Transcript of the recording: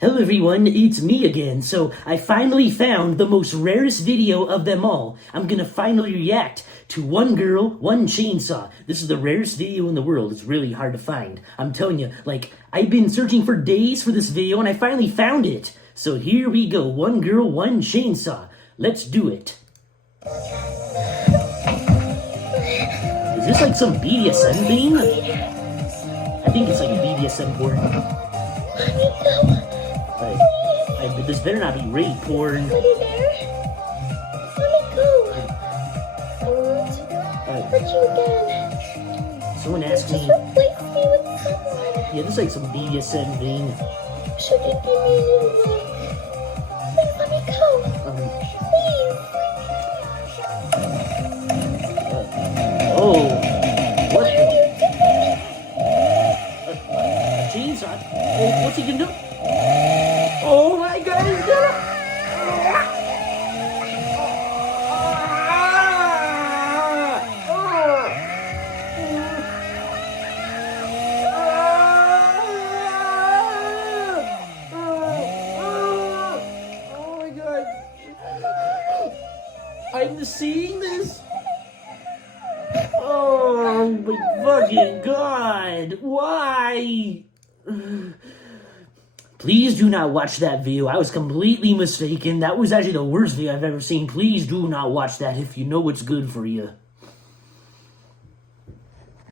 Hello everyone, it's me again. So I finally found the most rarest video of them all. I'm gonna finally react to One Girl, One Chainsaw. This is the rarest video in the world. It's really hard to find. I'm telling you, I've been searching for days for this video and I finally found it. So here we go, One Girl, One Chainsaw. Let's do it. Is this like some BDSM thing? I think it's like a BDSM porn. But this better not be rape porn. Buddy there? Let me go. I won't let you again. Someone asked me. Just replace me with someone. Yeah, this is like some BDSM thing. Should it give me a new look? Please let me go. Please. Oh. What? What are you doing? Chainsaw? Oh, what's he gonna do? Oh my god, he's gonna... Oh my god. I'm seeing this? Oh my fucking god. Why? Please do not watch that video. I was completely mistaken. That was actually the worst video I've ever seen. Please do not watch that if you know what's good for you.